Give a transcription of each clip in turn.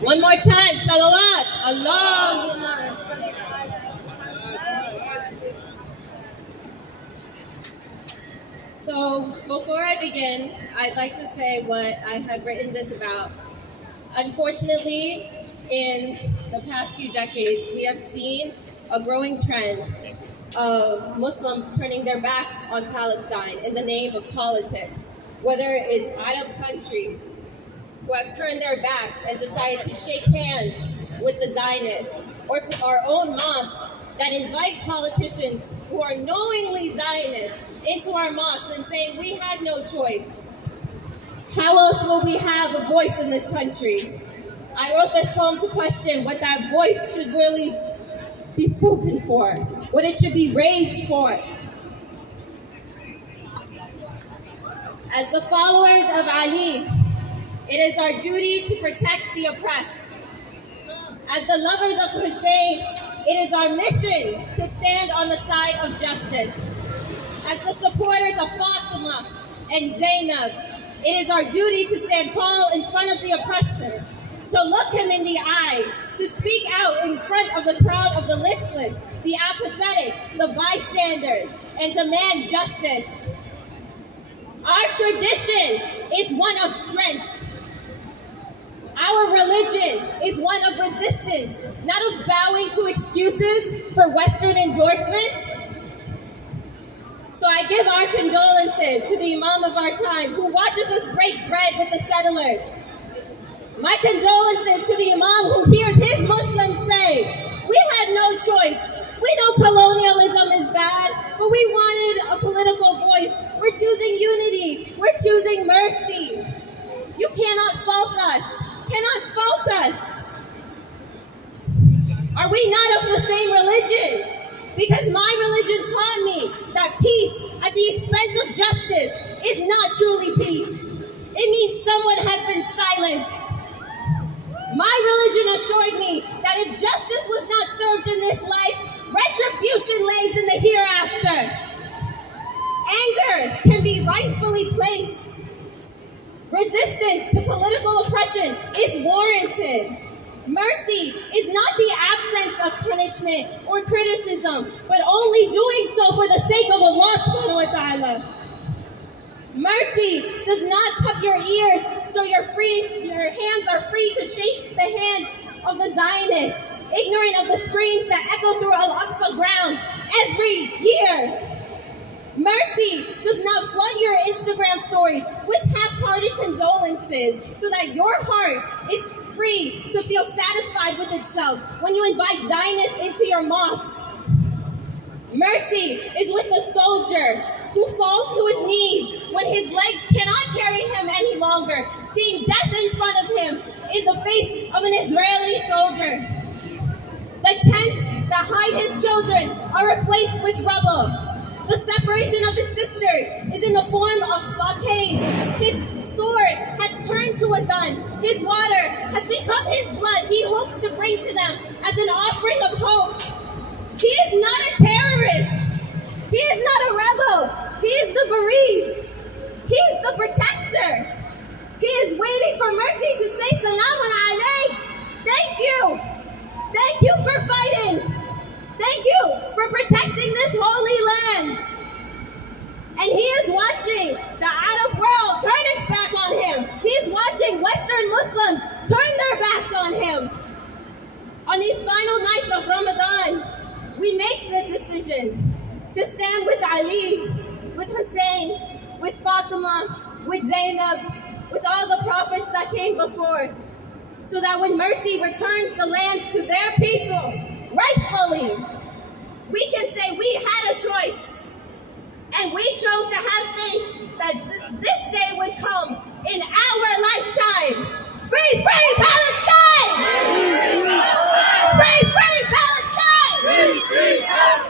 One more time, salawat. Allah. So before I begin, I'd like to say what I have written this about. Unfortunately, in the past few decades, we have seen a growing trend of Muslims turning their backs on Palestine in the name of politics, whether it's Arab countries who have turned their backs and decided to shake hands with the Zionists, or our own mosques that invite politicians who are knowingly Zionists into our mosques and saying we had no choice. How else will we have a voice in this country? I wrote this poem to question what that voice should really be spoken for, what it should be raised for. As the followers of Ali, it is our duty to protect the oppressed. As the lovers of Hussein, it is our mission to stand on the side of justice. As the supporters of Fatima and Zainab, it is our duty to stand tall in front of the oppressor, to look him in the eye, to speak out in front of the crowd of the listless, the apathetic, the bystanders, and demand justice. Our tradition is one of strength. Our religion is one of resistance, not of bowing to excuses for Western endorsement. So I give our condolences to the Imam of our time who watches us break bread with the settlers. My condolences to the Imam who hears his Muslims say, we had no choice. We know colonialism is bad, but we wanted a political voice. We're choosing unity. We're choosing mercy. You cannot fault us. Cannot fault us. Are we not of the same religion? Because my religion taught me that peace at the expense of justice is not truly peace. It means someone has been silenced. My religion assured me that if justice was not served in this life, retribution lays in the hereafter. Anger can be rightfully placed. Resistance to political oppression is warranted. Mercy is not the absence of punishment or criticism, but only doing so for the sake of Allah subhanahu wa ta'ala. Mercy does not cup your ears so your hands are free to shake the hands of the Zionists, ignorant of the screams that echo through Al-Aqsa grounds every year. Mercy does not flood your Instagram stories with half-hearted condolences so that your heart is free to feel satisfied with itself when you invite Zionists into your mosque. Mercy is with the soldier who falls to his knees when his legs cannot carry him any longer, seeing death in front of him in the face of an Israeli soldier. The tents that hide his children are replaced with rubble. The separation of his sisters is in the form of blockade. His sword has turned to a gun. His water has become his blood he hopes to bring to them as an offering of hope. He is not a terrorist. He is not a rebel. He is the bereaved. He is the protector. He is waiting for mercy to say salamun alayk. Thank you. Thank you for fighting. Thank you for protecting this holy land. And he is watching the Arab world turn its back on him. He is watching Western Muslims turn their backs on him. On these final nights of Ramadan, we make the decision to stand with Ali, with Hussein, with Fatima, with Zainab, with all the prophets that came before, so that when mercy returns the lands to their people, rightfully, we can say we had a choice, and we chose to have faith that this day would come in our lifetime. Free, free Palestine! Free, free Palestine! Free, free Palestine!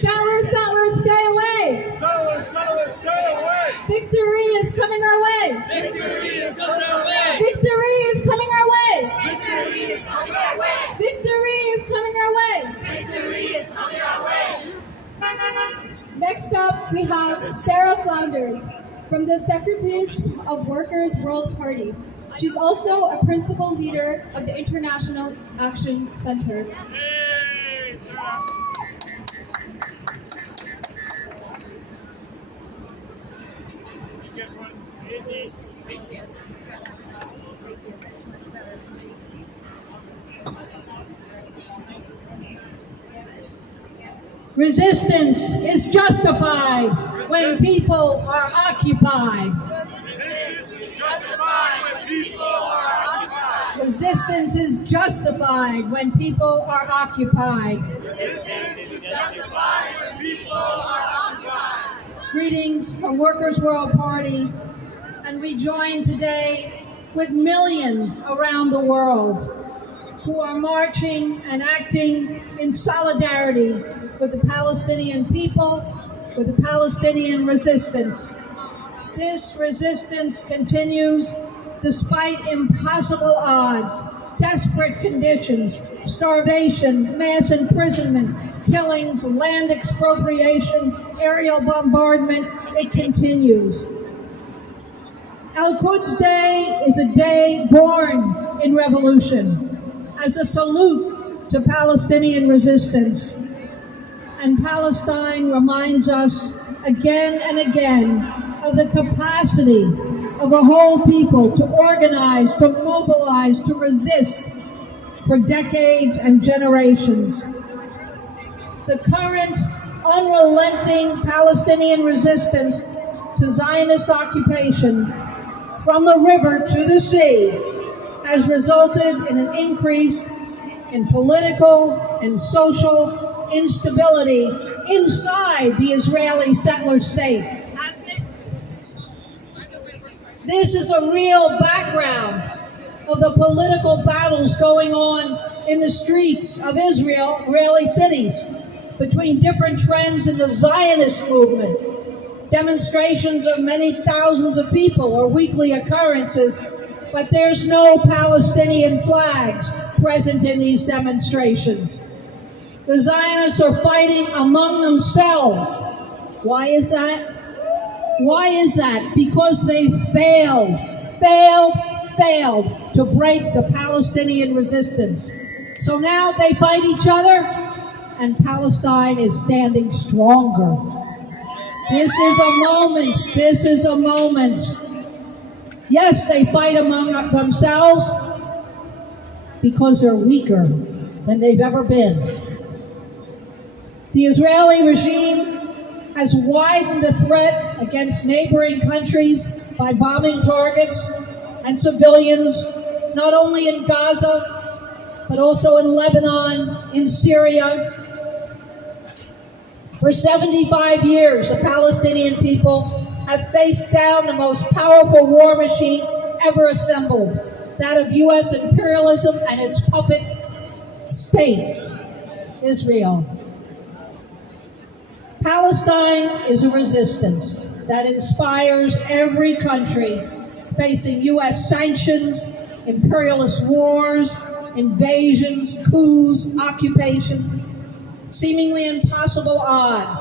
Settlers, settlers, stay away! Settlers, settlers, stay away! Victory is coming our way! Victory is coming our way! Victory is coming our way! Victory is coming our way! Victory is coming our way! Victory is coming our way! Next up, we have Sarah Flounders from the Separatist of Workers' World Party. She's also a principal leader of the International Action Center. Hey, Sarah. You get one. Easy. Resistance is justified when people are occupied. Resistance is justified when people are occupied. Resistance is justified when people are occupied. Resistance is justified when people are occupied. Greetings from Workers' World Party, and we join today with millions around the world who are marching and acting in solidarity with the Palestinian people, with the Palestinian resistance. This resistance continues despite impossible odds, desperate conditions, starvation, mass imprisonment, killings, land expropriation, aerial bombardment. It continues. Al-Quds Day is a day born in revolution, as a salute to Palestinian resistance. And Palestine reminds us again and again of the capacity of a whole people to organize, to mobilize, to resist for decades and generations. The current unrelenting Palestinian resistance to Zionist occupation from the river to the sea has resulted in an increase in political and social instability inside the Israeli settler state. This is a real background of the political battles going on in the streets of Israeli cities between different trends in the Zionist movement. Demonstrations of many thousands of people are weekly occurrences, but there's no Palestinian flags present in these demonstrations. The Zionists are fighting among themselves. Why is that? Why is that? Because they failed to break the Palestinian resistance. So now they fight each other, and Palestine is standing stronger. This is a moment. Yes, they fight among themselves because they're weaker than they've ever been. The Israeli regime has widened the threat against neighboring countries by bombing targets and civilians, not only in Gaza, but also in Lebanon, in Syria. For 75 years, the Palestinian people have faced down the most powerful war machine ever assembled, that of U.S. imperialism and its puppet state, Israel. Palestine is a resistance that inspires every country facing U.S. sanctions, imperialist wars, invasions, coups, occupation, seemingly impossible odds,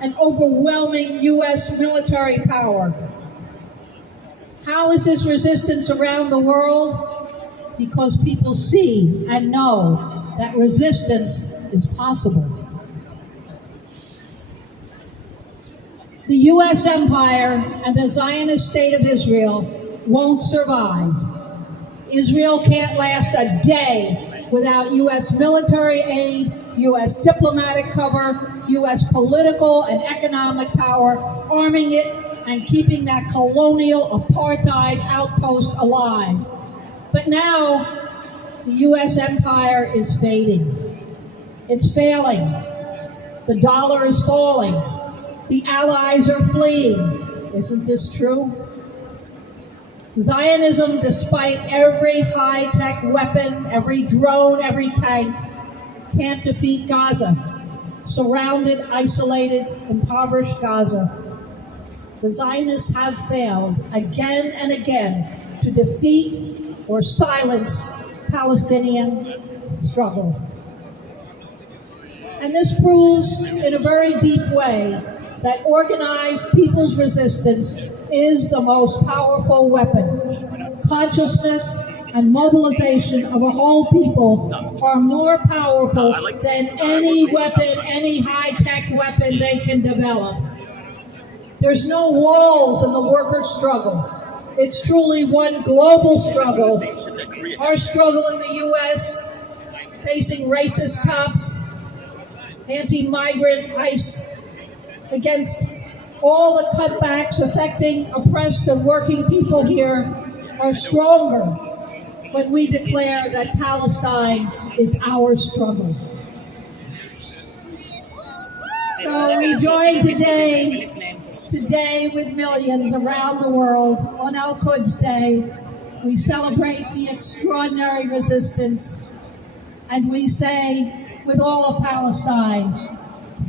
and overwhelming U.S. military power. How is this resistance around the world? Because people see and know that resistance is possible. The U.S. empire and the Zionist state of Israel won't survive. Israel can't last a day without U.S. military aid, U.S. diplomatic cover, U.S. political and economic power, arming it and keeping that colonial apartheid outpost alive. But now, the U.S. empire is fading. It's failing. The dollar is falling. The allies are fleeing. Isn't this true? Zionism, despite every high-tech weapon, every drone, every tank, can't defeat Gaza. Surrounded, isolated, impoverished Gaza. The Zionists have failed again and again to defeat or silence Palestinian struggle. And this proves in a very deep way that organized people's resistance is the most powerful weapon. Consciousness and mobilization of a whole people are more powerful than any weapon, any high-tech weapon they can develop. There's no walls in the workers' struggle. It's truly one global struggle. Our struggle in the U.S., facing racist cops, anti-migrant ICE, against all the cutbacks affecting oppressed and working people here, are stronger when we declare that Palestine is our struggle. So we join today with millions around the world on Al-Quds Day. We celebrate the extraordinary resistance, and we say with all of Palestine,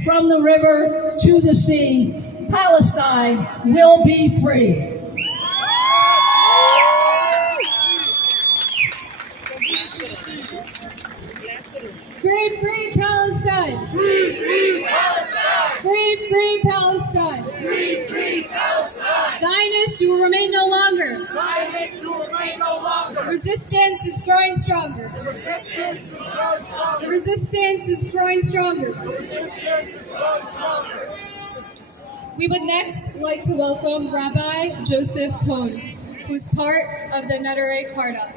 from the river to the sea, Palestine will be free. Free, free Palestine! Free, free Palestine! Free, free Palestine! Free, free Palestine! Zionists will remain no longer. Zionists will remain no longer. Resistance is growing stronger. The resistance is growing stronger. The resistance is growing stronger. The resistance is growing stronger. We would next like to welcome Rabbi Joseph Cohn, who's part of the Nederei Karta.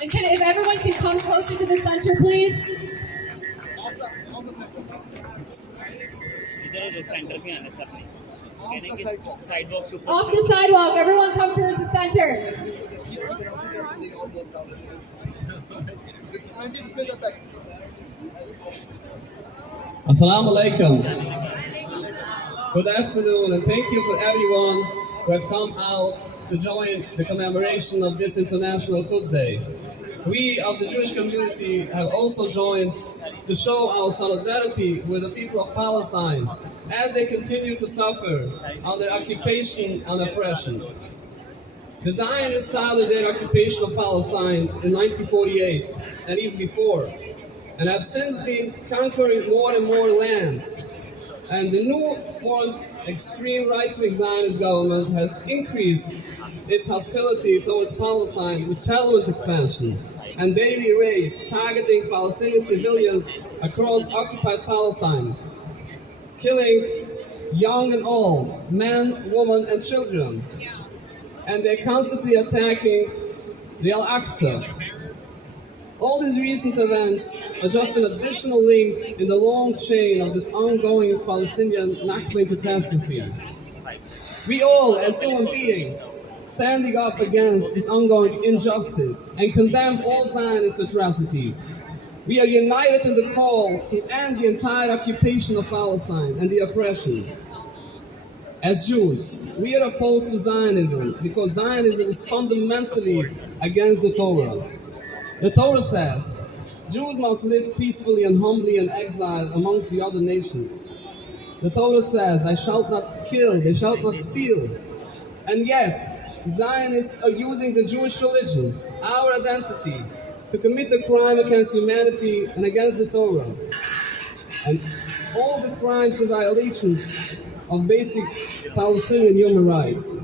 And if everyone can come closer to the center, please. Off the sidewalk, everyone come towards the center. Assalamu alaikum. Good afternoon, and thank you for everyone who have come out to join the commemoration of this International Quds Day. We of the Jewish community have also joined to show our solidarity with the people of Palestine as they continue to suffer under occupation and oppression. The Zionists started their occupation of Palestine in 1948 and even before, and have since been conquering more and more lands. And the new formed extreme right-wing Zionist government has increased its hostility towards Palestine with settlement expansion and daily raids targeting Palestinian civilians across occupied Palestine, killing young and old, men, women, and children. And they're constantly attacking the Al-Aqsa. All these recent events are just an additional link in the long chain of this ongoing Palestinian Nakba catastrophe. We all, as human beings, standing up against this ongoing injustice and condemn all Zionist atrocities. We are united in the call to end the entire occupation of Palestine and the oppression. As Jews, we are opposed to Zionism because Zionism is fundamentally against the Torah. The Torah says, Jews must live peacefully and humbly in exile amongst the other nations. The Torah says, thou shalt not kill, thou shalt not steal. And yet, Zionists are using the Jewish religion, our identity, to commit a crime against humanity and against the Torah. And all the crimes and violations of basic Palestinian human rights.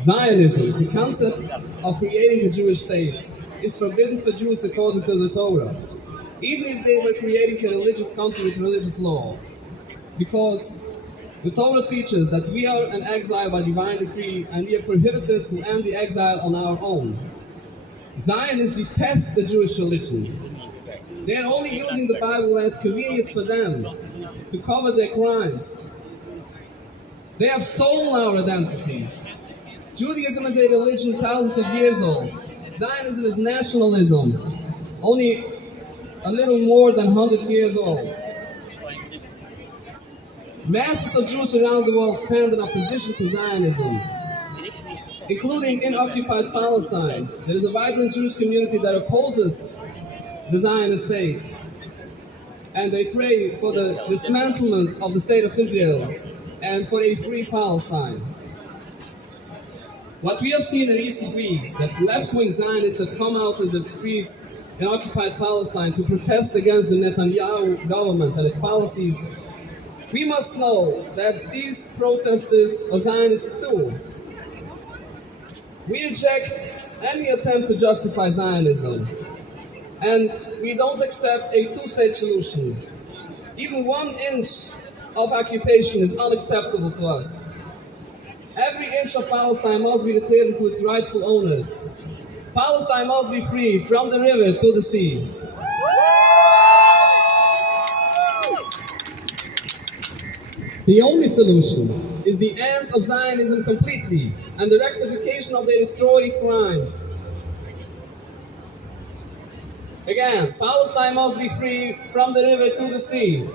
Zionism, the concept of creating a Jewish state, is forbidden for Jews according to the Torah, even if they were creating a religious country with religious laws. Because the Torah teaches that we are in exile by divine decree and we are prohibited to end the exile on our own. Zionists detest the Jewish religion. They are only using the Bible when it's convenient for them to cover their crimes. They have stolen our identity. Judaism is a religion thousands of years old. Zionism is nationalism, only a little more than 100 years old. Masses of Jews around the world stand in opposition to Zionism, including in occupied Palestine. There is a vibrant Jewish community that opposes the Zionist state, and they pray for the dismantlement of the state of Israel and for a free Palestine. What we have seen in recent weeks, that left-wing Zionists have come out in the streets in occupied Palestine to protest against the Netanyahu government and its policies, we must know that these protesters are Zionists too. We reject any attempt to justify Zionism, and we don't accept a two-state solution. Even 1 inch of occupation is unacceptable to us. Every inch of Palestine must be returned to its rightful owners. Palestine must be free from the river to the sea. The only solution is the end of Zionism completely and the rectification of their historic crimes. Again, Palestine must be free from the river to the sea.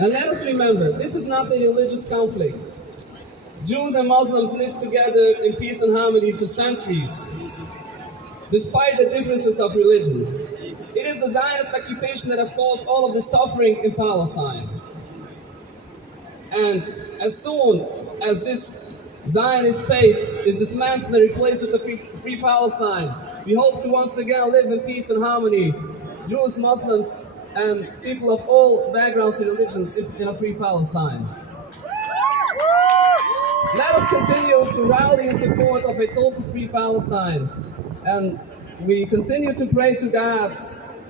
And let us remember, this is not a religious conflict. Jews and Muslims lived together in peace and harmony for centuries, despite the differences of religion. It is the Zionist occupation that has caused all of the suffering in Palestine. And as soon as this Zionist state is dismantled and replaced with a free Palestine, we hope to once again live in peace and harmony, Jews, Muslims, and people of all backgrounds and religions in a free Palestine. Let us continue to rally in support of a total free Palestine, and we continue to pray to God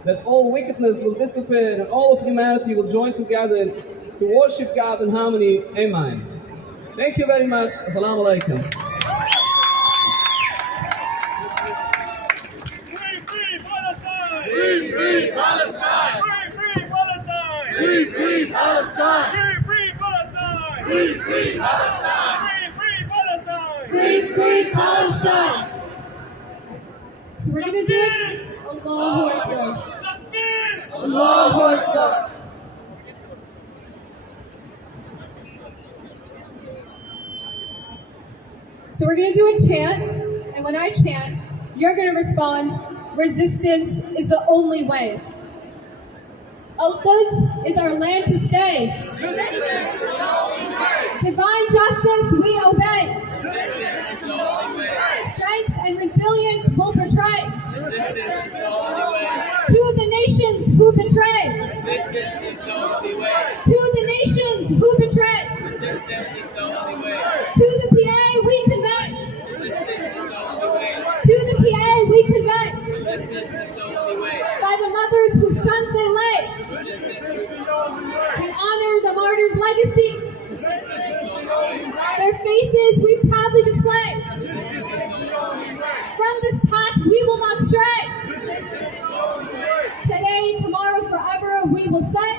that all wickedness will disappear and all of humanity will join together to worship God in harmony. Amen. Thank you very much. Assalamu alaikum. Free, free Palestine! Free, free Palestine! Free, free Palestine! Free, free Palestine! Free, free Palestine! Free, free Palestine! Free, free Palestine! So we're going to do it. Allahu Akbar. Allahu Akbar. So we're going to do a chant, and when I chant, you're going to respond, resistance is the only way. Al-Quds is our land to stay. Divine justice we obey. Strength and resilience will portray. To the nations who betray. To the nations who betray. To the PA we convey. To the PA we convey. By the mothers whose sons they lay. We honor the martyrs' legacy. Their faces we proudly display. From this path we will not stray. Today, tomorrow, forever we will say.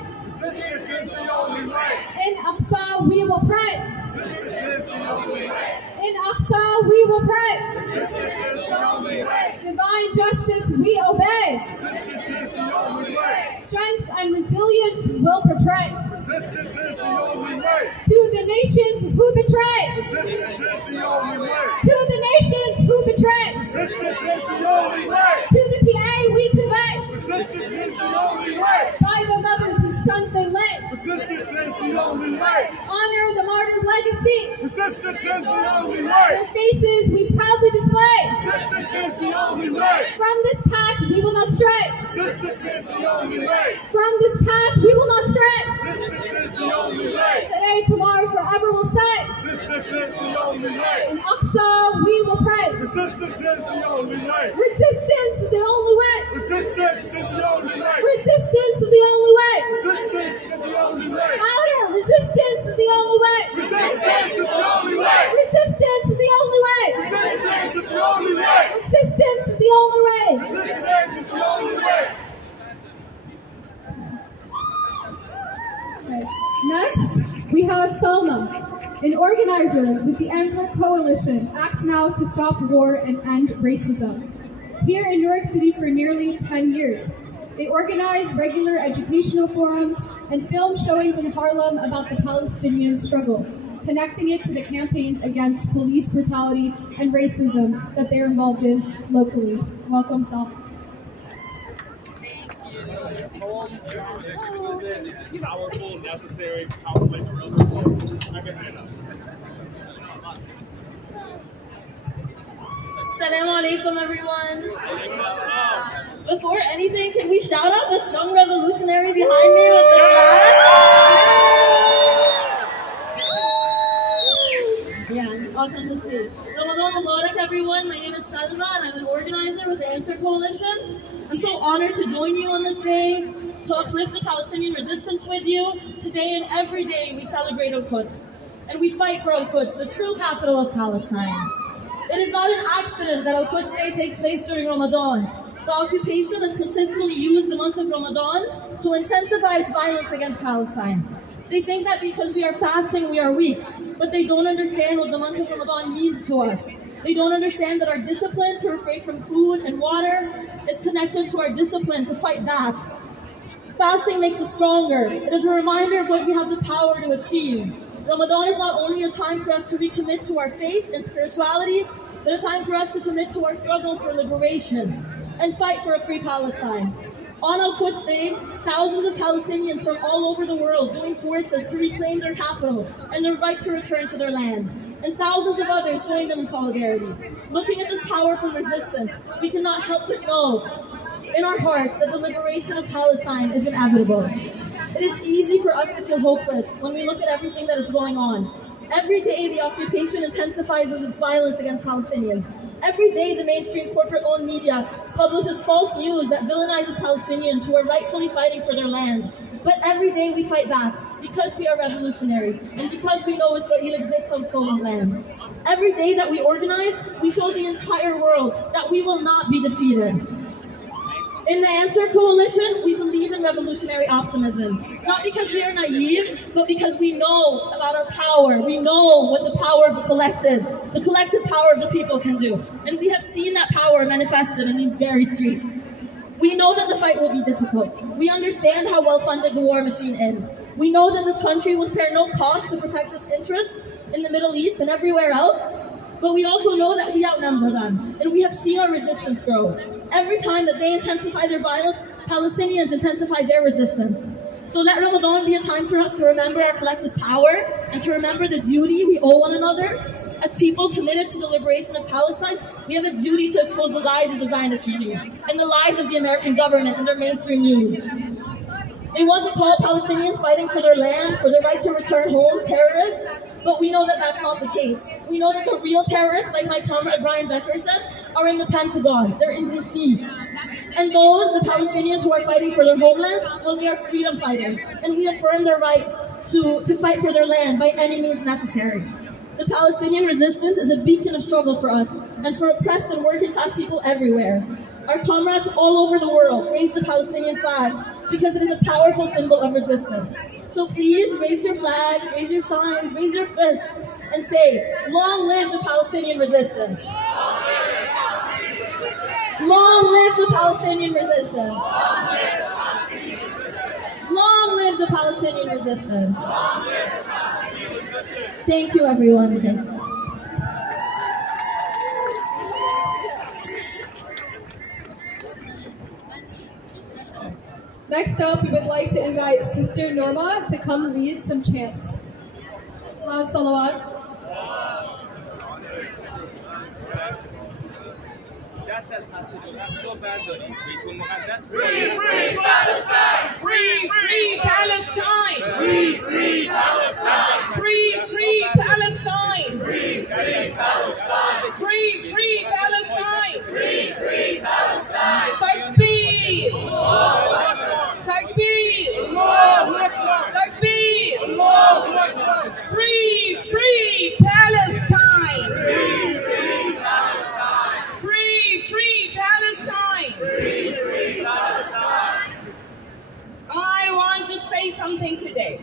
In Aqsa we will pray. In Aqsa we will pray. Divine justice we obey. Strength and resilience will portray. To the nations who betray. To the nations who betray. To the PA we convey. By the mothers whose sons they lay. Honor the martyrs' legacy. Their faces we proudly display. From this path we will not stray. From this path we will not stray. Today, tomorrow, forever we'll say. In Aqsa we will pray. Resistance is the only way. Resistance is the only way. Resistance is the only way. Resistance is the only way. Resistance is the only way. Louder! Resistance is the only way. Resistance is the only way. Resistance is the only way. Resistance is the only way. Resistance is the only way. Resistance is the only way. Okay. Next, we have Salma, an organizer with the Answer Coalition, Act Now to Stop War and End Racism. Here in New York City for nearly 10 years. They organize regular educational forums and film showings in Harlem about the Palestinian struggle, connecting it to the campaigns against police brutality and racism that they're involved in locally. Welcome, Salma. Powerful, necessary, powerful, like I guess enough. Assalamu alaikum, everyone. Before anything, can we shout out this young revolutionary behind me with the flag? Yeah, awesome to see. Ramadan Mubarak, everyone. My name is Salma, and I'm an organizer with the Answer Coalition. I'm so honored to join you on this day, to uplift the Palestinian resistance with you. Today and every day, we celebrate Al-Quds, and we fight for Al-Quds, the true capital of Palestine. It is not an accident that Al-Quds Day takes place during Ramadan. The occupation has consistently used the month of Ramadan to intensify its violence against Palestine. They think that because we are fasting, we are weak, but they don't understand what the month of Ramadan means to us. They don't understand that our discipline to refrain from food and water is connected to our discipline to fight back. Fasting makes us stronger. It is a reminder of what we have the power to achieve. Ramadan is not only a time for us to recommit to our faith and spirituality, but a time for us to commit to our struggle for liberation and fight for a free Palestine. On Al-Quds Day, thousands of Palestinians from all over the world join forces to reclaim their capital and their right to return to their land. And thousands of others join them in solidarity. Looking at this powerful resistance, we cannot help but know in our hearts that the liberation of Palestine is inevitable. It is easy for us to feel hopeless when we look at everything that is going on. Every day, the occupation intensifies its violence against Palestinians. Every day, the mainstream corporate-owned media publishes false news that villainizes Palestinians who are rightfully fighting for their land. But every day, we fight back because we are revolutionaries and because we know Israel exists on stolen land. Every day that we organize, we show the entire world that we will not be defeated. In the Answer Coalition, we believe in revolutionary optimism. Not because we are naive, but because we know about our power. We know what the power of the collective power of the people can do. And we have seen that power manifested in these very streets. We know that the fight will be difficult. We understand how well-funded the war machine is. We know that this country will spare no cost to protect its interests in the Middle East and everywhere else. But we also know that we outnumber them, and we have seen our resistance grow. Every time that they intensify their violence, Palestinians intensify their resistance. So let Ramadan be a time for us to remember our collective power and to remember the duty we owe one another. As people committed to the liberation of Palestine, we have a duty to expose the lies of the Zionist regime and the lies of the American government and their mainstream news. They want to call Palestinians fighting for their land, for their right to return home, terrorists. But we know that that's not the case. We know that the real terrorists, like my comrade Brian Becker says, are in the Pentagon. They're in DC. And those, the Palestinians who are fighting for their homeland, well, they are freedom fighters. And we affirm their right to fight for their land by any means necessary. The Palestinian resistance is a beacon of struggle for us and for oppressed and working class people everywhere. Our comrades all over the world raise the Palestinian flag because it is a powerful symbol of resistance. So please raise your flags, raise your signs, raise your fists, and say, long live the Palestinian resistance. Long live the Palestinian resistance. Long live the Palestinian resistance. Thank you, everyone. Thank you. Next up, we would like to invite Sister Norma to come lead some chants. Loud salawat. Free, free Palestine! Free, free Palestine! Free, free Palestine! Free, free Palestine! Free, free Palestine! Free, free Palestine! Free, free Palestine! Takbir! Takbir! Takbir! Free, free Palestine! Free, free Palestine! Free, free Palestine! Free, free Palestine! I want to say something today.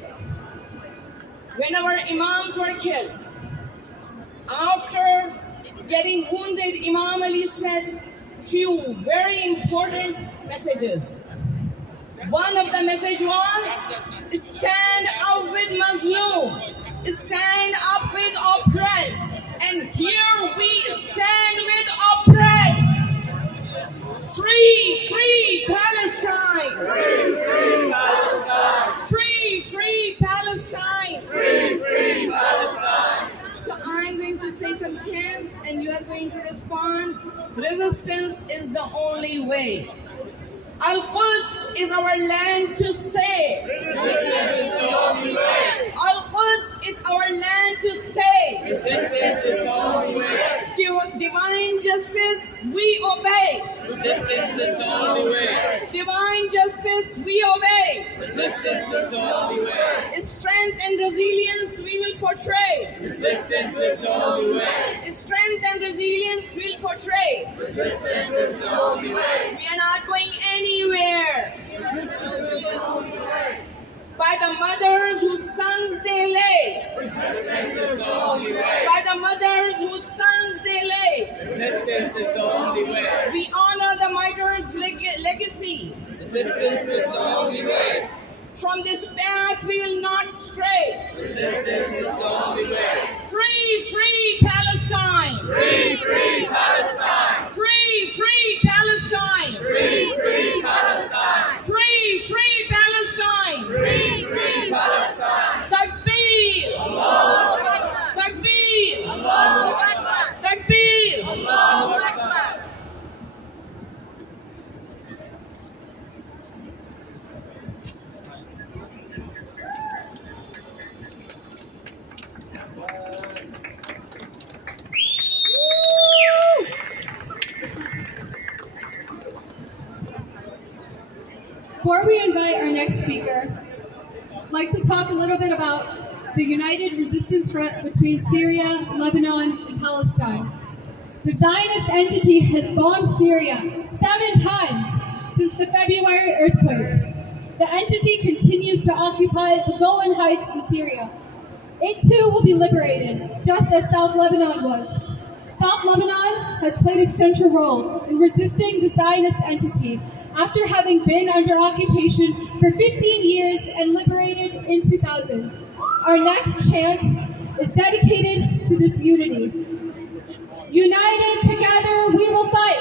When our imams were killed, after getting wounded, Imam Ali said few very important messages. One of the messages was, stand up with Mazloom, stand up with oppressed, and here we stand with oppressed. Free, free Palestine! Free, free Palestine! Free, free Palestine! Free, free Palestine! So I'm going to say some chants and you are going to respond only way. Al-Quds is our land to stay. Resistance is the only way. Al-Quds is our land to stay. Resistance is the only way. Divine justice we obey. Resistance is the only way. Divine justice we obey. Resistance is the only way. Strength and resilience we will portray. Resistance is the only way. Strength and resilience we will portray. Resistance is the only way. We are not going anywhere. Resistance is the only way. By the mothers whose sons they lay. Resistance is the only way. By the mothers whose sons they lay. Resistance is the only way. We honor the martyrs' legacy. Resistance is the only way. From this path we will not stray. Resistance is the only way. Free, free Palestine! Free, free Palestine! Free, free Palestine! Free, free Palestine! Free, free Palestine! Free, free Palestine! Takbir! Allahu Akbar! Takbir! Allahu Akbar! Takbir! Allahu Akbar! Before we invite our next speaker, I'd like to talk a little bit about the united resistance front between Syria, Lebanon, and Palestine. The Zionist entity has bombed Syria 7 times since the February earthquake. The entity continues to occupy the Golan Heights in Syria. It too will be liberated, just as South Lebanon was. South Lebanon has played a central role in resisting the Zionist entity after having been under occupation for 15 years and liberated in 2000. Our next chant is dedicated to this unity. United together we will fight.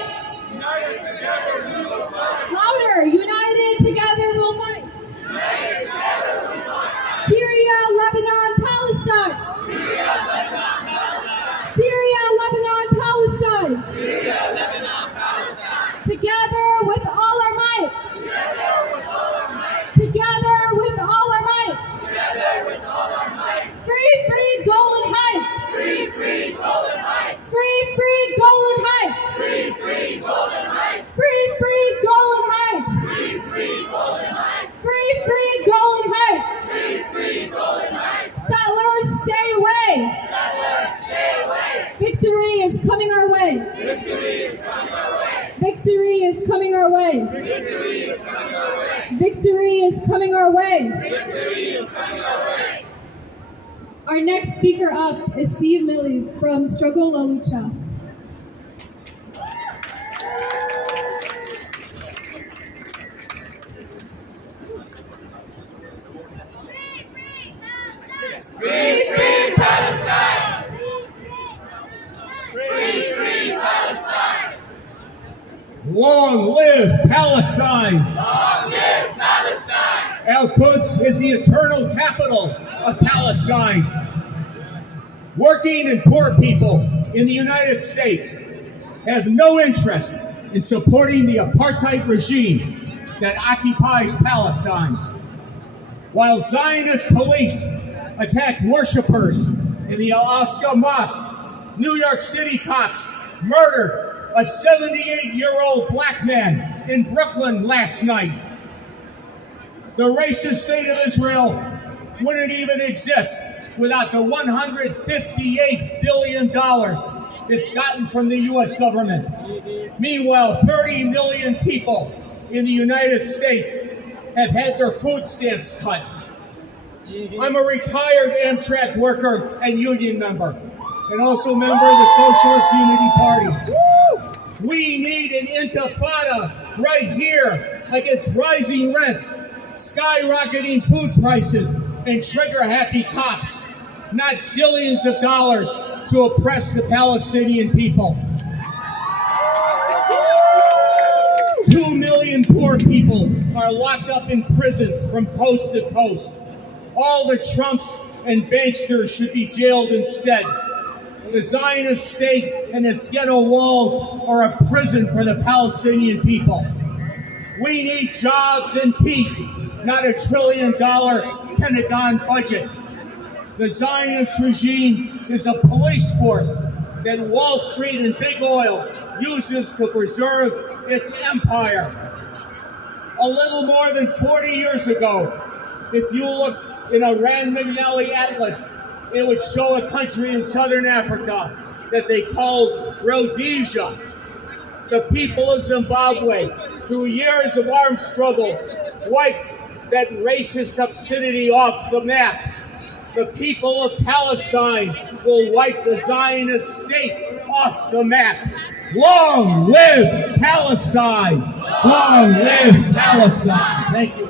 United together we will fight. Louder, united together we'll fight. United together we will fight. Syria, Lebanon, Palestine. Syria, Lebanon, Palestine. Syria, Lebanon, Palestine. Syria, Lebanon, Palestine. Together with all our might. Together with all our might. Together with all our might. Together with all our might. Free, free Golan Heights. Free, free Golden Heights. Free, free Golan Heights. Free, free Golden Heights. Free, free Golan Heights. Free, free Golden Heights. Free, free Golan Heights. Free, free Golden Heights. Settlers, stay away. Settlers, stay away. Victory is coming our way. Victory is coming our way. Victory is coming our way. Victory is coming our way. Victory is coming our way. Victory is coming our way. Our next speaker up is Steve Millies from Struggle La Lucha. Free, free Palestine. Free, free Palestine. Long live Palestine! Long live Palestine. Al-Quds is the eternal capital of Palestine. Working and poor people in the United States have no interest in supporting the apartheid regime that occupies Palestine. While Zionist police attack worshipers in the Al-Aqsa Mosque, New York City cops murdered a 78-year-old black man in Brooklyn last night. The racist state of Israel wouldn't even exist without the $158 billion it's gotten from the U.S. government. Meanwhile, 30 million people in the United States have had their food stamps cut. I'm a retired Amtrak worker and union member, and also member of the Socialist Unity Party. We need an intifada right here against rising rents, skyrocketing food prices, and trigger-happy cops, not billions of dollars to oppress the Palestinian people. 2 million poor people are locked up in prisons from coast to coast. All the Trumps and banksters should be jailed instead. The Zionist state and its ghetto walls are a prison for the Palestinian people. We need jobs and peace, not a $1 trillion Pentagon budget. The Zionist regime is a police force that Wall Street and Big Oil uses to preserve its empire. A little more than 40 years ago, if you looked in a Rand McNally atlas, it would show a country in southern Africa that they called Rhodesia. The people of Zimbabwe, through years of armed struggle, wiped that racist obscenity off the map. The people of Palestine will wipe the Zionist state off the map. Long live Palestine! Long live Palestine! Thank you.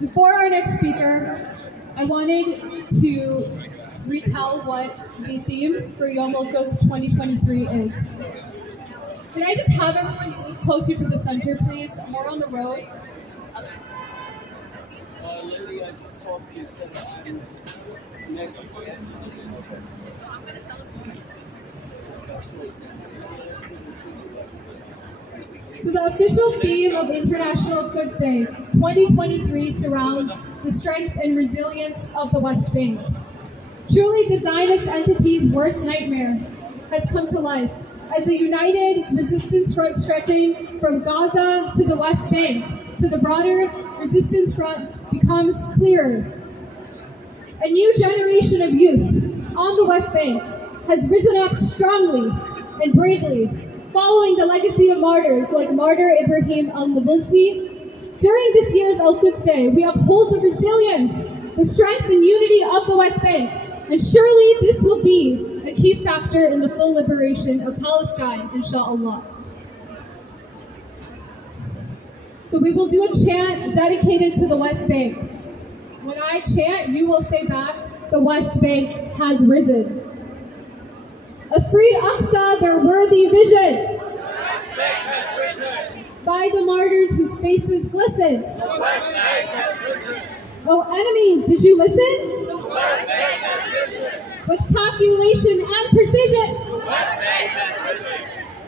Before our next speaker, I wanted to retell what the theme for Yom Quds 2023 is. Can I just have everyone move closer to the center, please? More on the road. Literally, I just talked to you, said that you can next. So the official theme of International Quds Day 2023 surrounds the strength and resilience of the West Bank. Truly, the Zionist entity's worst nightmare has come to life as a united resistance front stretching from Gaza to the West Bank to the broader resistance front becomes clearer. A new generation of youth on the West Bank has risen up strongly and bravely, following the legacy of martyrs like martyr Ibrahim al-Nabulsi. During this year's Al-Quds Day, we uphold the resilience, the strength and unity of the West Bank, and surely this will be a key factor in the full liberation of Palestine, inshallah. So we will do a chant dedicated to the West Bank. When I chant, you will say back, the West Bank has risen. A free Aqsa, their worthy vision. The West Bank has risen. By the martyrs whose faces glisten. The West Bank has risen. Oh enemies, did you listen? The West Bank has risen. With calculation and precision. The West Bank has risen.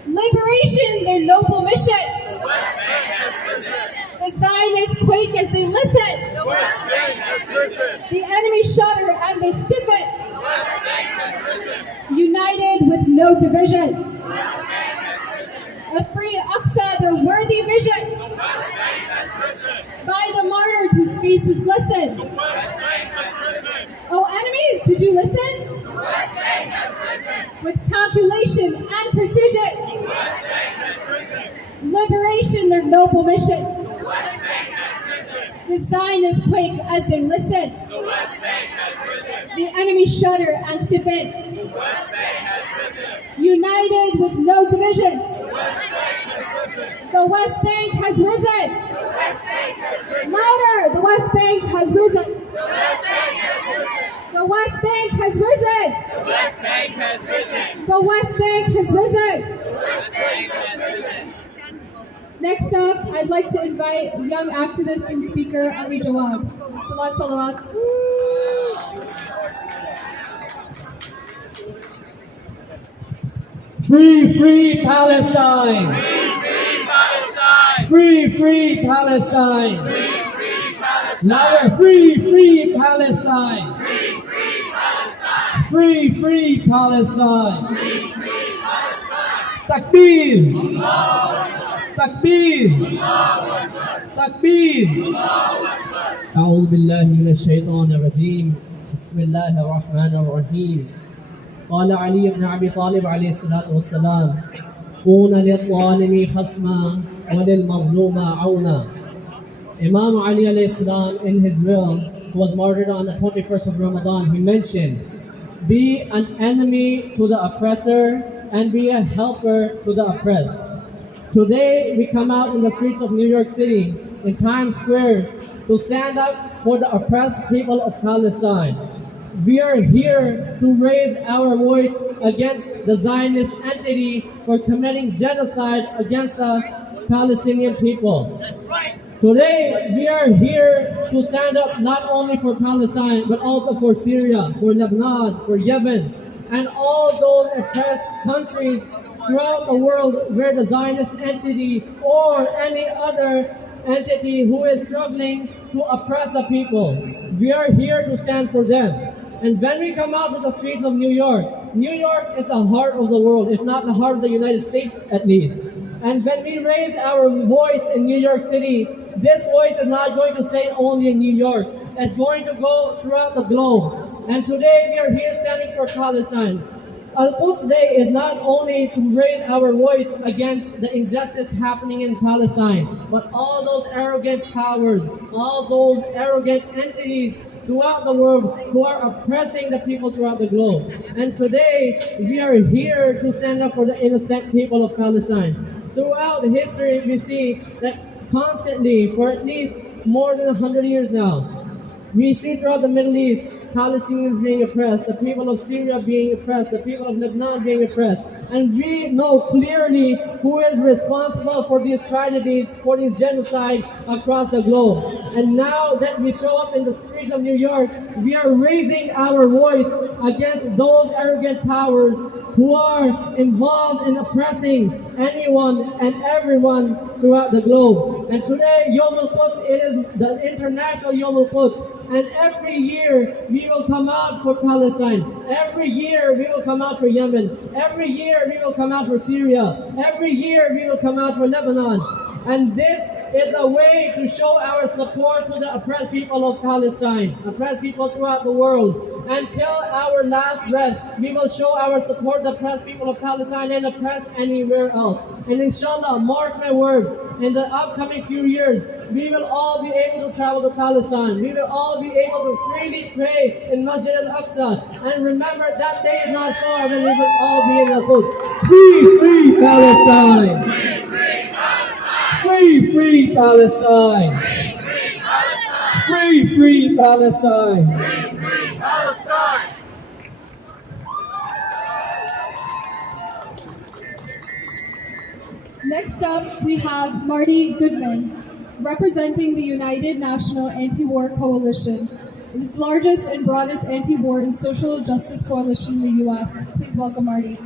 Liberation, their noble mission. The West Bank has risen. The Zionists quake as they listen. The West Bank has risen. The enemy shudder and they stiffen. The West Bank has risen. United with no division. The West Bank has risen. A free Aqsa, their worthy vision. The West Bank has risen. By the martyrs whose faces glisten. The West Bank has risen. Oh enemies, did you listen? The West Bank has risen. With calculation and precision. The West Bank has risen. Liberation, their noble mission. The West Bank has risen. The Zionists quake as they listen. The West Bank has risen. The enemy shudder and stiffen. The West Bank has risen. United with no division. The West Bank has risen. The West Bank has risen. The West Bank has risen. Louder, the West Bank has risen. The West Bank has risen. The West Bank has risen. The West Bank has risen. The West Bank has risen. The West Bank has risen. Next up, I'd like to invite young activist and speaker Ali Jawad. Salat salawat. Free, free Palestine! Free, free Palestine! Free, free Palestine! Free, free Palestine! Louder! Free, free Palestine! Free, free Palestine! Free, free Palestine! Free, free Palestine! Takbir! Allahu Akbar! Takbir! Allahu Akbar! Takbir! Allahu Akbar! أعوذ بالله من الشيطان الرجيم بسم الله الرحمن الرحيم قال علي بن أبي طالب عليه الصلاة والسلام كون للظالم خصما وللمظلوم عونا. Imam Ali alayhi salam in his will, who was martyred on the 21st of Ramadan, he mentioned be an enemy to the oppressor and be a helper to the oppressed. Today, we come out in the streets of New York City, in Times Square, to stand up for the oppressed people of Palestine. We are here to raise our voice against the Zionist entity for committing genocide against the Palestinian people. Today, we are here to stand up not only for Palestine, but also for Syria, for Lebanon, for Yemen, and all those oppressed countries throughout the world where the Zionist entity or any other entity who is struggling to oppress the people. We are here to stand for them. And when we come out to the streets of New York is the heart of the world, if not the heart of the United States at least. And when we raise our voice in New York City, this voice is not going to stay only in New York. It's going to go throughout the globe. And today we are here standing for Palestine. Al-Quds Day is not only to raise our voice against the injustice happening in Palestine, but all those arrogant powers, all those arrogant entities throughout the world who are oppressing the people throughout the globe. And today, we are here to stand up for the innocent people of Palestine. Throughout history, we see that constantly, for at least more than 100 years now, we see throughout the Middle East, Palestinians being oppressed, the people of Syria being oppressed, the people of Lebanon being oppressed. And we know clearly who is responsible for these tragedies, for this genocide across the globe. And now that we show up in the streets of New York, we are raising our voice against those arrogant powers who are involved in oppressing anyone and everyone throughout the globe. And today, Yom Al-Quds, it is the International Yom Al-Quds. And every year we will come out for Palestine. Every year we will come out for Yemen. Every year we will come out for Syria. Every year we will come out for Lebanon. And this is a way to show our support to the oppressed people of Palestine, oppressed people throughout the world. Until our last breath, we will show our support to the oppressed people of Palestine and oppressed anywhere else. And inshallah, mark my words, in the upcoming few years, we will all be able to travel to Palestine. We will all be able to freely pray in Masjid al-Aqsa. And remember, that day is not far when we will all be in Al-Quds. Free, free Palestine! Free, free Palestine! Free, free Palestine! Palestine! Next up, we have Marty Goodman, representing the United National Anti-War Coalition. It is the largest and broadest anti-war and social justice coalition in the U.S. Please welcome Marty.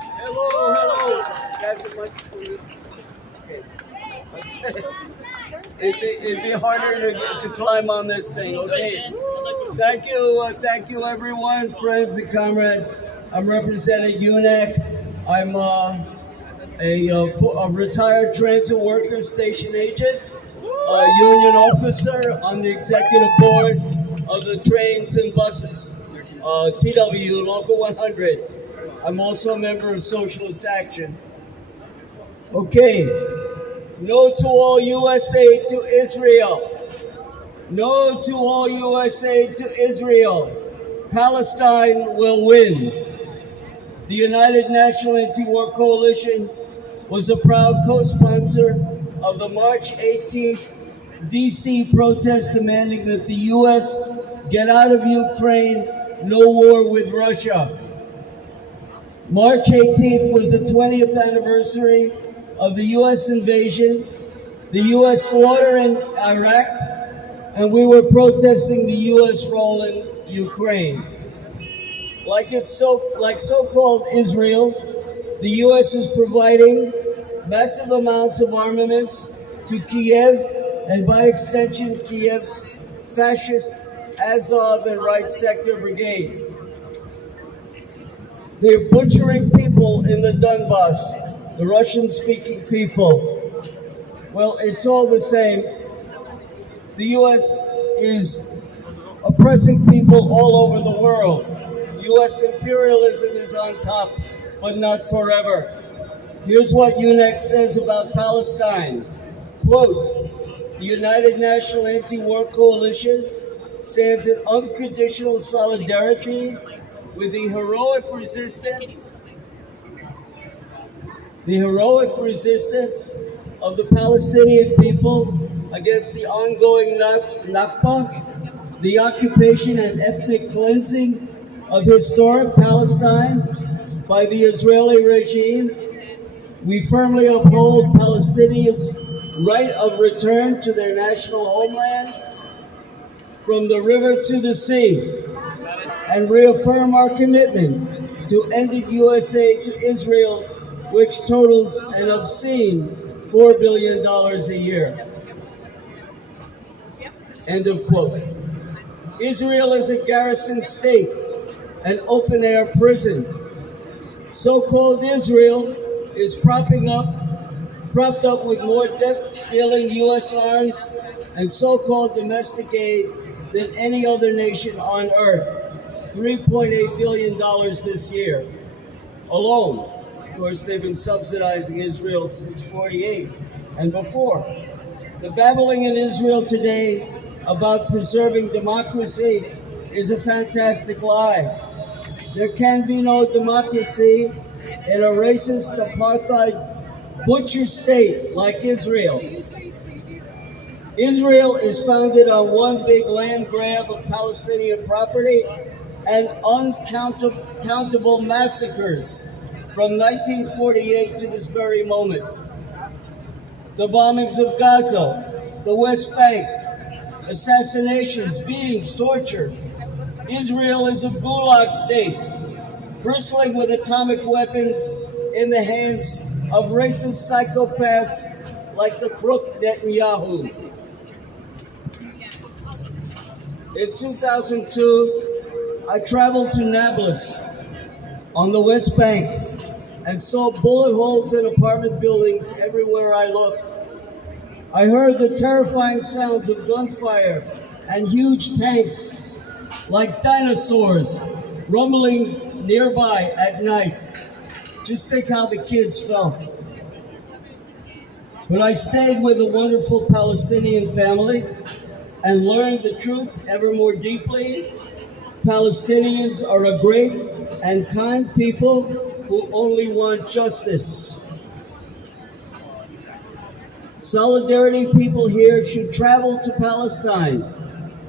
Hello. It'd be harder to climb on this thing, okay? Thank you everyone, friends and comrades. I'm representing UNAC. I'm a retired transit worker station agent, a union officer on the executive board of the trains and buses, TW Local 100. I'm also a member of Socialist Action. Okay, no to all USA to Israel. No to all USA to Israel. Palestine will win. The United National Anti-War Coalition was a proud co-sponsor of the March 18th DC protest demanding that the U.S. get out of Ukraine, no war with Russia. March 18th was the 20th anniversary of the U.S. invasion, the U.S. slaughter in Iraq, and we were protesting the U.S. role in Ukraine. Like so-called Israel, the U.S. is providing massive amounts of armaments to Kiev, and by extension, Kiev's fascist Azov and Right Sector brigades. They're butchering people in the Donbass, the Russian-speaking people. Well, it's all the same. The U.S. is oppressing people all over the world. U.S. imperialism is on top, but not forever. Here's what UNEC says about Palestine. Quote, the United National Anti-War Coalition stands in unconditional solidarity with the heroic resistance of the Palestinian people against the ongoing Nakba, the occupation and ethnic cleansing of historic Palestine by the Israeli regime. We firmly uphold Palestinians' right of return to their national homeland from the river to the sea, and reaffirm our commitment to ending U.S. aid to Israel, which totals an obscene $4 billion a year. End of quote. Israel is a garrison state, an open-air prison. So-called Israel is propped up with more death-dealing U.S. arms and so-called domestic aid than any other nation on earth. $3.8 billion this year alone. Of course, they've been subsidizing Israel since '48 and before. The babbling in Israel today about preserving democracy is a fantastic lie. There can be no democracy in a racist, apartheid, butcher state like Israel. Israel is founded on one big land grab of Palestinian property and uncountable massacres from 1948 to this very moment. The bombings of Gaza, the West Bank, assassinations, beatings, torture. Israel is a gulag state, bristling with atomic weapons in the hands of racist psychopaths like the crook Netanyahu. In 2002, I traveled to Nablus on the West Bank and saw bullet holes in apartment buildings everywhere I looked. I heard the terrifying sounds of gunfire and huge tanks like dinosaurs rumbling nearby at night. Just think how the kids felt. But I stayed with a wonderful Palestinian family and learned the truth ever more deeply. Palestinians are a great and kind people who only want justice. Solidarity people here should travel to Palestine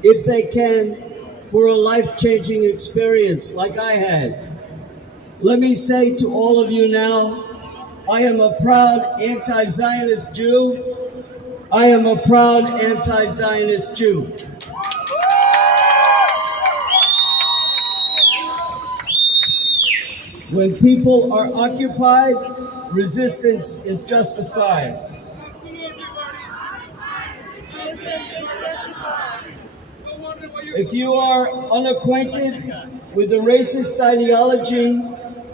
if they can for a life-changing experience like I had. Let me say to all of you now, I am a proud anti-Zionist Jew. I am a proud anti-Zionist Jew. When people are occupied, resistance is justified. If you are unacquainted with the racist ideology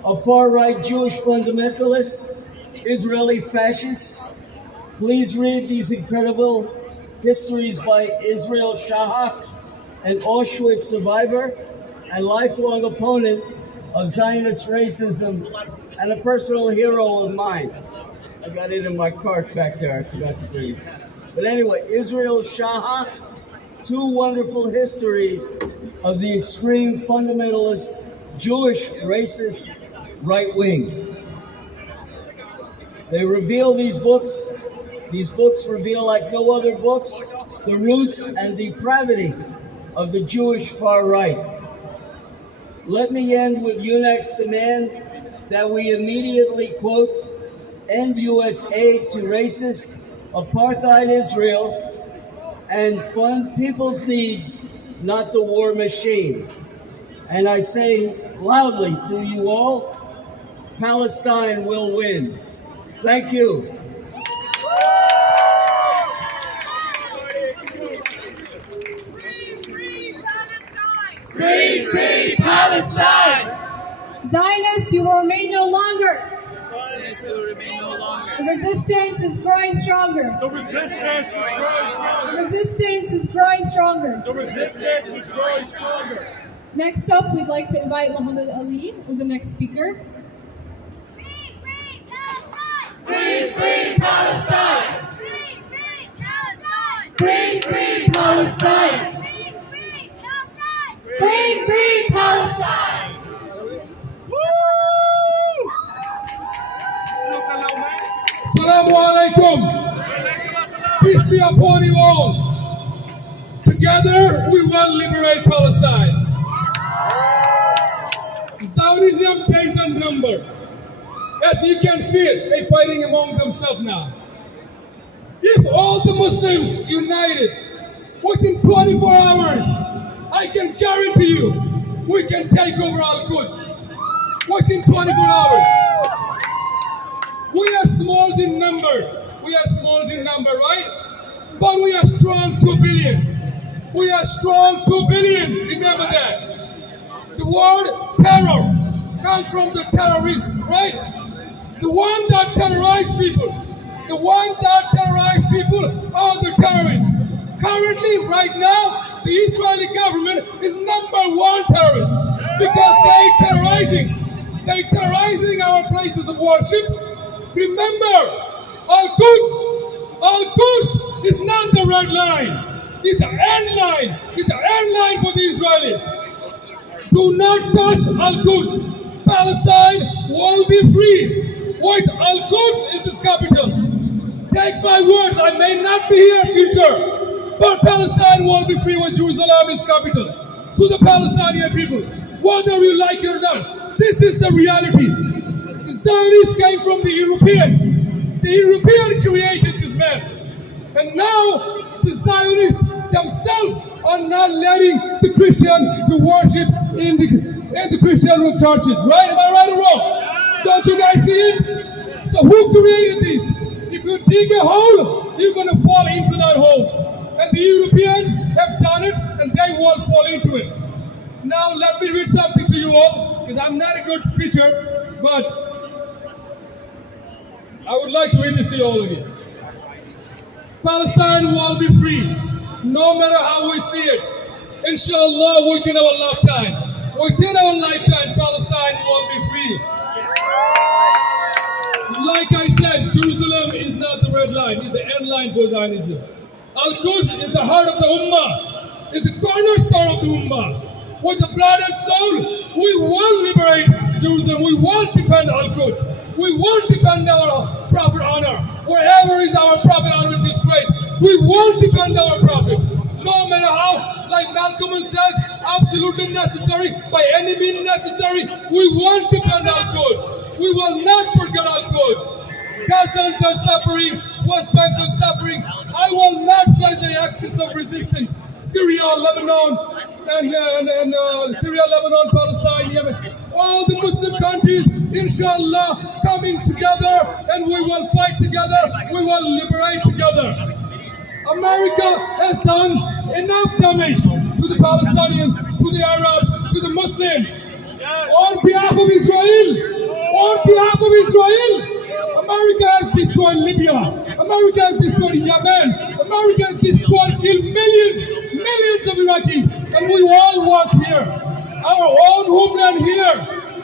of far-right Jewish fundamentalists, Israeli fascists, please read these incredible histories by Israel Shahak, an Auschwitz survivor and lifelong opponent of Zionist racism and a personal hero of mine. I got it in my cart back there, I forgot to bring it. But anyway, Israel Shahak, two wonderful histories of the extreme fundamentalist Jewish racist right wing. They reveal these books reveal like no other books the roots and depravity of the Jewish far right. Let me end with UNAC's demand that we immediately, quote, end U.S. aid to racist apartheid Israel and fund people's needs, not the war machine. And I say loudly to you all, Palestine will win. Thank you. Free, free Palestine! Zionists, you will remain no longer. The resistance is growing stronger. The resistance is growing stronger. The resistance is growing stronger. The resistance is growing stronger. Next up, we'd like to invite Muhammad Ali as the next speaker. Free, free Palestine! Free, free Palestine! Free, free Palestine! Free, free Palestine! Free, free Palestine! alaikum. Peace be upon you all. Together we will liberate Palestine. Zionism takes a number. As you can see it, they're fighting among themselves now. If all the Muslims united within 24 hours, I can guarantee you, we can take over Al-Quds. Within 24 hours. We are small in number. We are small in number, right? But we are strong 2 billion. We are strong 2 billion. Remember that. The word terror comes from the terrorist, right? The one that terrorize people. The one that terrorize people are the terrorists. Currently, right now, the Israeli government is #1 terrorist because they terrorizing our places of worship. Remember, Al-Quds is not the red line. It's the end line. It's the end line for the Israelis. Do not touch Al-Quds. Palestine will be free. What Al-Quds is this capital. Take my words, I may not be here in future, but Palestine will be free when Jerusalem is capital. To the Palestinian people, whether you like it or not, this is the reality. The Zionists came from the European. The European created this mess. And now the Zionists themselves are not letting the Christian to worship in the Christian churches. Right? Am I right or wrong? Don't you guys see it? So who created this? If you dig a hole, you're going to fall into that hole. And the Europeans have done it, and they won't fall into it. Now let me read something to you all, because I'm not a good speaker, but I would like to read this to you all again. Palestine will be free, no matter how we see it. Inshallah, within our lifetime. Within our lifetime, Palestine will be free. Like I said, Jerusalem is not the red line, it's the end line for Zionism. Al-Quds is the heart of the Ummah, is the cornerstone of the Ummah. With the blood and soul, we will liberate Jerusalem, we will defend Al-Quds, we will defend our Prophet honor. Wherever is our Prophet honor disgrace, we will defend our Prophet. No matter how, like Malcolm says, absolutely necessary, by any means necessary, we will defend Al-Quds. We will not forget Al-Quds. Gazans are suffering, West Bank is suffering. I will not say the axis of resistance. Syria, Lebanon, and Syria, Lebanon, Palestine, Yemen. All the Muslim countries, inshallah, coming together, and we will fight together. We will liberate together. America has done enough damage to the Palestinians, to the Arabs, to the Muslims. On behalf of Israel, America has destroyed Libya. America has destroyed Yemen. America has destroyed, killed millions of Iraqis. And we all was here. Our own homeland here.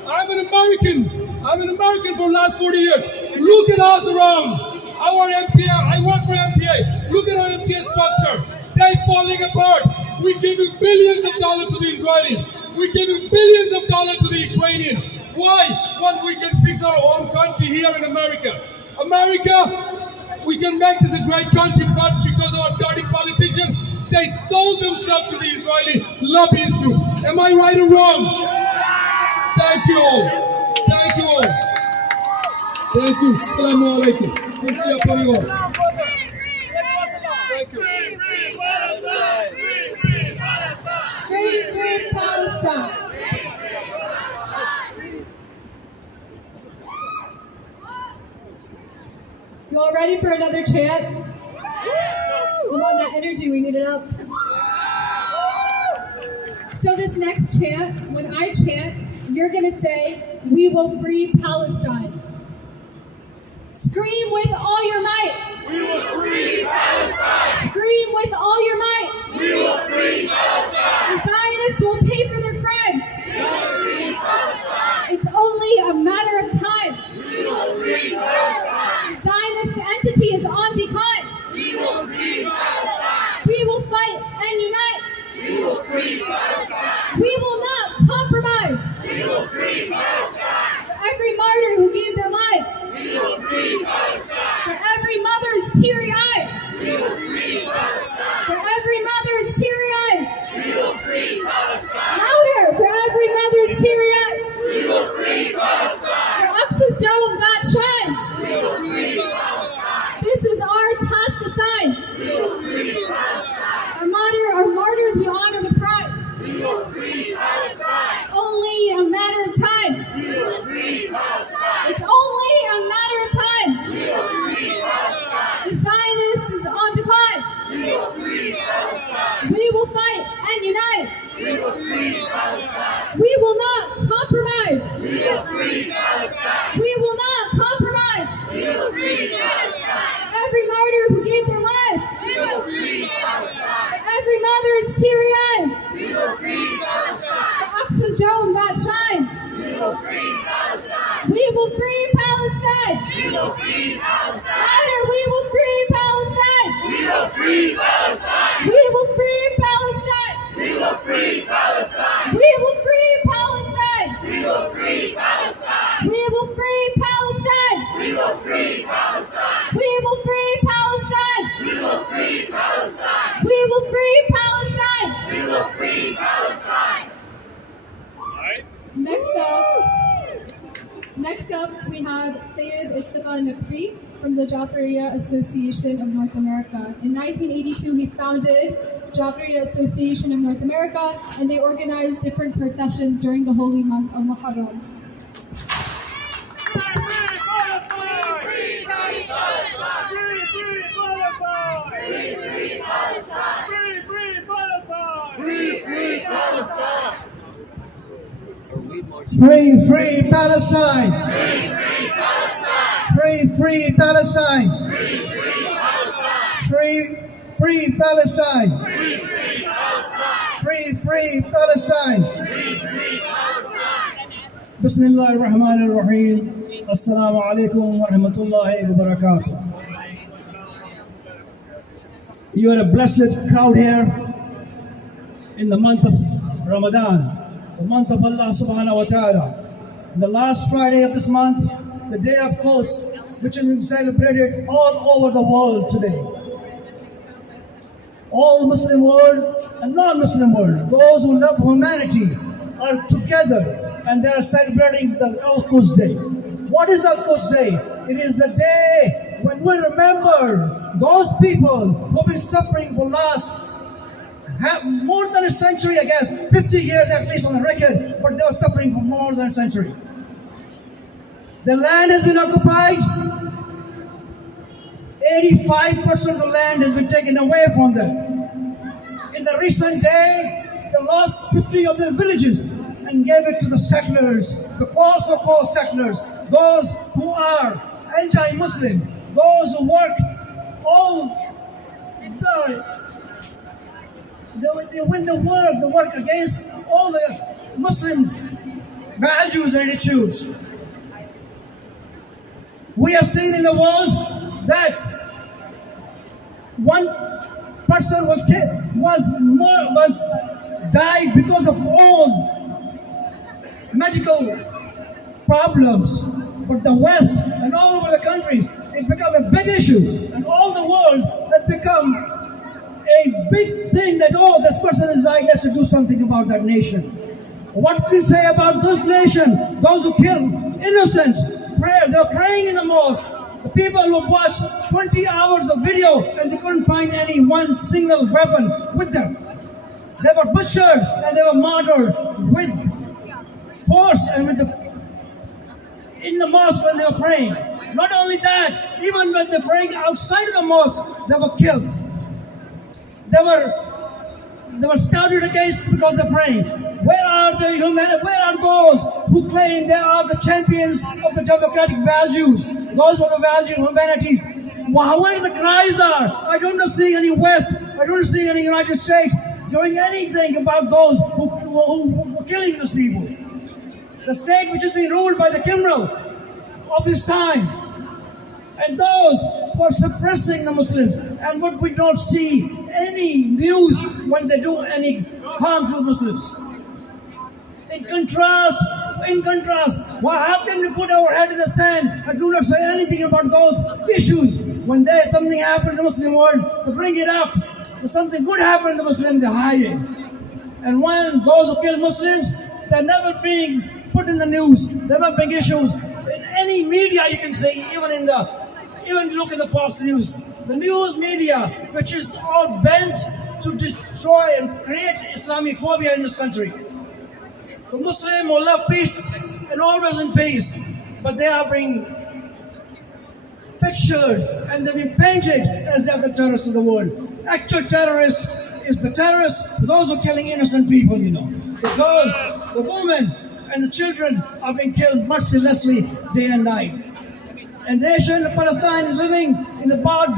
I'm an American for the last 40 years. Look at us around. Our MTA, I work for MTA. Look at our MTA structure. They're falling apart. We give billions of dollars to the Israelis. We give billions of dollars to the Ukrainians. Why? When we can fix our own country here in America. America, we can make this a great country, but because of our dirty politicians, they sold themselves to the Israeli lobbyist group. Am I right or wrong? Thank you all. Thank you all. Thank you. Assalamu alaikum. Thank you for you all. Thank you. Free Palestine. You all ready for another chant? Come on, that energy, we need it up. So this next chant, when I chant, you're gonna say, "We will free Palestine." Scream with all your might. We will free Palestine. Scream with all your might. We will free Palestine. The Zionists will pay for their crimes. We will free Palestine. It's only a matter of time. We will free Palestine. The Zionist entity is on decline. We will free Palestine. We will fight and unite. We will free Palestine. We will not compromise. We will free Palestine. For every martyr who gave their life. We will free Palestine. For every mother's For every mother's teary eyes. We will free Palestine. Louder. For every mother's teary eyes. We will free Palestine. For Aqsa's dome that shine. We will free Palestine. This is our task assigned. We will free Palestine. Our martyrs we honor with pride. We will free Palestine. Only a matter of time. We will free Palestine. It's only a matter of time. We will free Palestine. The Zionist is on decline. We will free Palestine. We will fight and unite. We will free Palestine. We will not compromise. We will free Palestine. We will not compromise. We will free Palestine. Every martyr who gave their lives. We will free Palestine. For every mother's teary eyes. We will free Palestine. For Aqsa's dome that shines. We will free Palestine. We will free Palestine. We will free Palestine. Louder, we will free Palestine. We will free Palestine. We will free Palestine. We will free Palestine. We will free Palestine. We will free Palestine. We will free Palestine. We will free Palestine. We will free Palestine. We will free Palestine. We will free Palestine. We will free Palestine. Next up, we have Sayyid Istafa Naqvi from the Jafariya Association of North America. In 1982, he founded Jafariya Association of North America, and they organized different processions during the holy month of Muharram. Free, free Palestine! Free, free Palestine! Free, free Palestine! Free, free Palestine! Bismillah ar-Rahman ar-Rahim. Assalamu alaikum wa rahmatullahi wa barakatuh. You are a blessed crowd here in the month of Ramadan, the month of Allah subhanahu wa ta'ala. The last Friday of this month, the day of Quds, which is being celebrated all over the world today. All Muslim world and non-Muslim world, those who love humanity are together and they are celebrating the Al-Quds Day. What is Al-Quds Day? It is the day when we remember those people who have been suffering for more than a century, I guess, 50 years at least on the record, but they were suffering for more than a century. The land has been occupied. 85% of the land has been taken away from them. In the recent day, they lost 50 of their villages and gave it to the settlers, the so-called settlers, those who are anti-Muslim, those who work they win the work against all the Muslims' values and attitudes. We have seen in the world that one person died because of all medical problems. But the West and all over the countries, it become a big issue, and all the world that become a big thing that, oh, this person is dying, let's do something about that nation. What can you say about this nation? Those who kill innocents, they're praying in the mosque. The people who watched 20 hours of video and they couldn't find one single weapon with them. They were butchered and they were martyred with force and in the mosque when they were praying. Not only that, even when they're praying outside of the mosque, they were killed. They were scouted against because they're praying. Where are those who claim they are the champions of the democratic values? Those are the value humanities. Where the cries are? I don't see any West. I don't see any United States doing anything about those who are killing those people. The state which has been ruled by the criminal of his time, and those who are suppressing the Muslims, and what we don't see any news when they do any harm to the Muslims. In contrast, in contrast, how can we put our head in the sand and do not say anything about those issues? When there something happens in the Muslim world, they bring it up. When something good happens in the Muslim, they hide it. And when those who kill Muslims, they're never being put in the news. They're not being issues in any media. You can say, even look at the Fox News, the news media, which is all bent to destroy and create Islamophobia in this country. The Muslim will love peace and always in peace, but they are being pictured and they're being painted as they are the terrorists of the world. Actual terrorist is the terrorist, those who are killing innocent people, because the women and the children are being killed mercilessly day and night. And the nation of Palestine is living in the barbed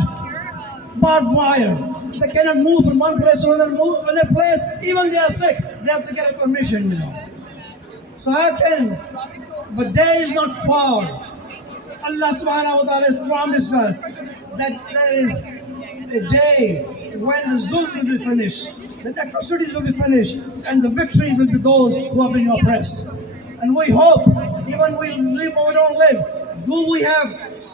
wire. They cannot move from one place to another place. Even they are sick, they have to get a permission, So how can? But day is not far. Allah subhanahu wa ta'ala has promised us that there is a day when the zulm will be finished, the atrocities will be finished, and the victory will be those who have been oppressed. And we hope, even we live or we don't live, do we have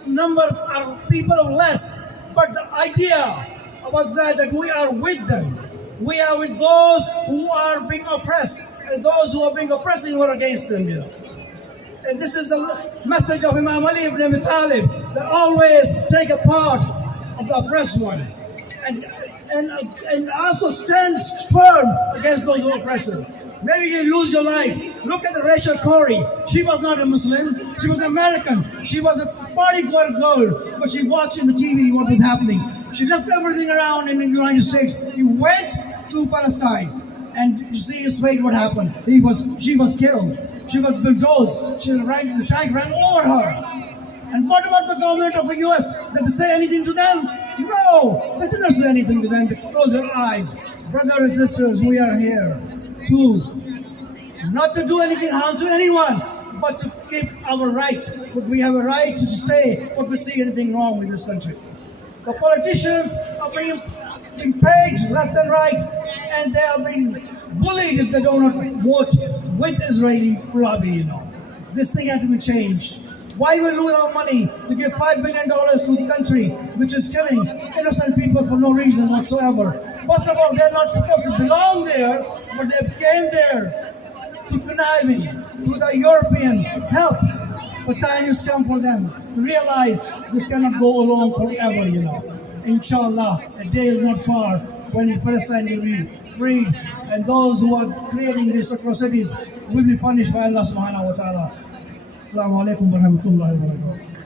number of people or less, but the idea about that we are with them. We are with those who are being oppressed, and those who are being oppressing who are against them, And this is the message of Imam Ali ibn Abi Talib, that always take a part of the oppressed one, and also stand firm against those who oppress them. Maybe you lose your life. Look at the Rachel Corrie. She was not a Muslim. She was American. She was a bodyguard girl, but she watched in the TV what was happening. She left everything around in the United States. He went to Palestine, and you see his fate. What happened? She was killed. She was bulldozed. The tank ran over her. And what about the government of the U.S.? Did they say anything to them? No, they did not say anything to them. They closed their eyes. Brothers and sisters, we are here to not to do anything harm to anyone, but to keep our right. But we have a right to say if we see anything wrong with this country. The politicians are being paid left and right, and they are being bullied if they do not vote with Israeli lobby. This thing has to be changed. Why we lose our money to give $5 billion to the country which is killing innocent people for no reason whatsoever? First of all, they're not supposed to belong there, but they came there to conniving through the European help. The time has come for them to realize this cannot go along forever, Inshallah, the day is not far when Palestine will be freed, and those who are creating these atrocities will be punished by Allah subhanahu wa ta'ala. Assalamu alaikum wa rahmatullahi wa barakatuh.